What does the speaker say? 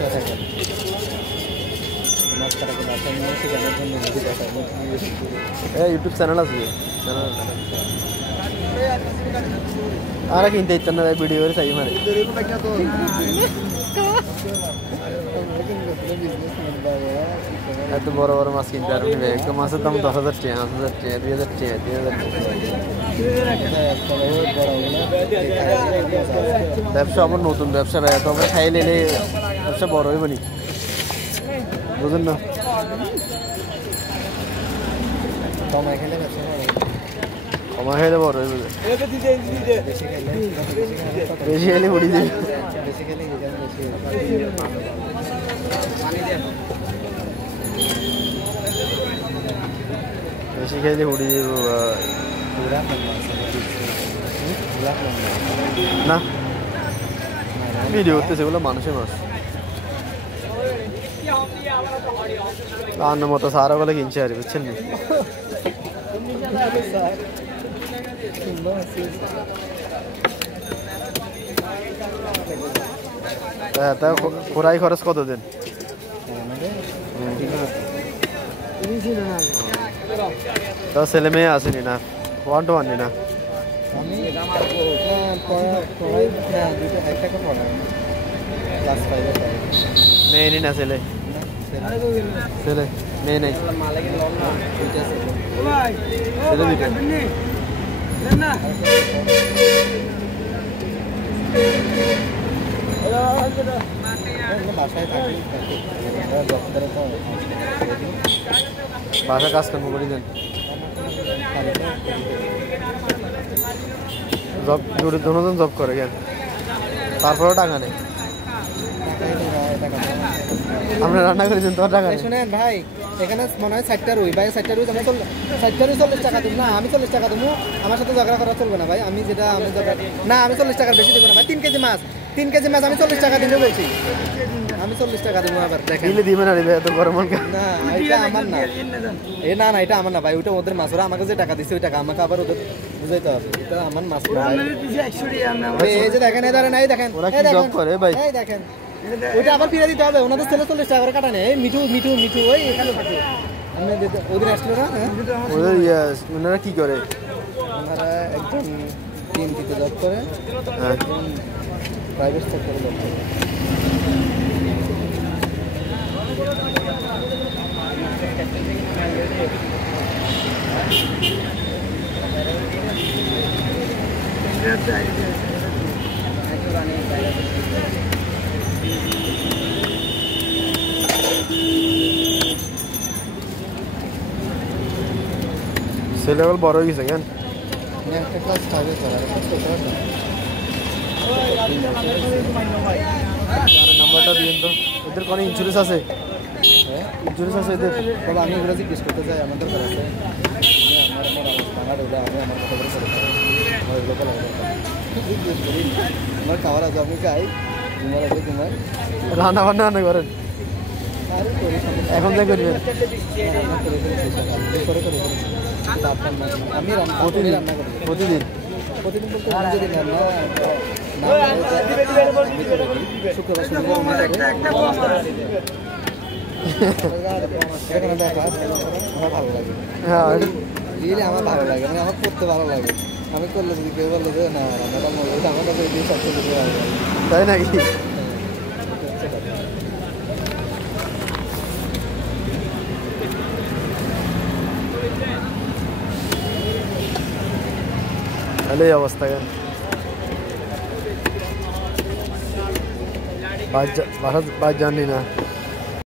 ব্যবসা থাকে মাছ কাটাকে বাসায় নিয়ে এসে জানার জন্য ভিডিও দেখায় ইউটিউব চ্যানেল আছে আর কিনতে ইচ্ছা না ভিডিও করে চাই মারে এত বড় বড় মাছ কিনতে আর একটা মাছের দাম 10,000 টাকা 8,000 টাকা 2,000 টাকা 3,000 টাকা ব্যবসা আমার নতুন ব্যবসা ভাই তবে খাইলে ব্যবসা বড় হইব নি বুঝুন না কমাই খেলে ব্যবসা কমাই খাইলে বড় হইব বেশি খাইলে উড়ি দিবে বেশি খেলে বেশি খাইলে উড়ি যাবো না ভিডিও করতেছে এগুলো মানুষের মাছ আন্ন মতো সারা বলে কিনছে আর বুঝছেন না তা খোরাই খরচ কত দিন তো ছেলে মেয়ে আসেনি না 1-to-1 নি না মেয়ে নি না ছেলে ছেলে মেয়ে নেই ছেলে দুইটা বাসা কাজ কর্ম করে দেন জব দুজন জব করে কেন তারপরেও টাকা নেই আমরা রান্না করে দিন তোমার টাকা নেই শুনেন ভাই এখানে মনে হয় 60টা রুই ভাই 60টা রুই আমরা 60টা রুই 40 টাকা দেব না আমি 40 টাকা দেবো আমার সাথে ঝগড়া করা চলবে না ভাই আমি যেটা আমি না আমি 40 টাকার বেশি দেব না ভাই 3 কেজি মাছ আমি 40 টাকা দিব বলছি আমি 40 টাকা দেবো আবার দেখেন দিলে দিবেন না এত গরম না এটা আমার না না এটা আমার না ভাই ওটা ওদের মাছ ওরা আমাকে যে টাকা দিছে ওই টাকা আমাকে আবার ওদের বুঝাইতে হবে এটা আমার মাছ না ভাই এই যে দেখেন এই ধরেন এই দেখেন ওরা কি জব করে ভাই এই দেখেন ওইটা আবার ফিরে দিতে হবে ওনাদের ছেলে 40 টাকা করে কাটা নেই মিঠু ওই এখানে থাকে আমি ওদের আসলো না ওদের ওনারা কি করে ওনারা একজন টিএমটিতে জব করে একজন প্রাইভেট সেক্টরে জব করে ছেলে বড় হয়ে গেছে কেন একটা ক্লাস 5 এ নাম্বারটা দিন তো এদের কোনো ইন্স্যুরেন্স আছে ইন্স্যুরেন্স আছে এদের তবে আমি এগুলো জিজ্ঞেস করতে চাই আমাদের কাছে আমার খাবার আছে আমি খাই তোমার আছে তোমার রান্না বান্না করেন এখন যা করবেন আমি রান্না করি প্রতিদিন বলতে যদি রান্না শুক্রবার আমার ভালো লাগে হ্যাঁ আমার ভালো লাগে মানে আমার করতে ভালো লাগে আমি করলে যদি কেউ বললো যে না রান্নাটা মনে হচ্ছে আমার কাছে সব কিছু ভালো লাগে তাই নাকি তাহলে এই অবস্থা কেন বাদ জানি না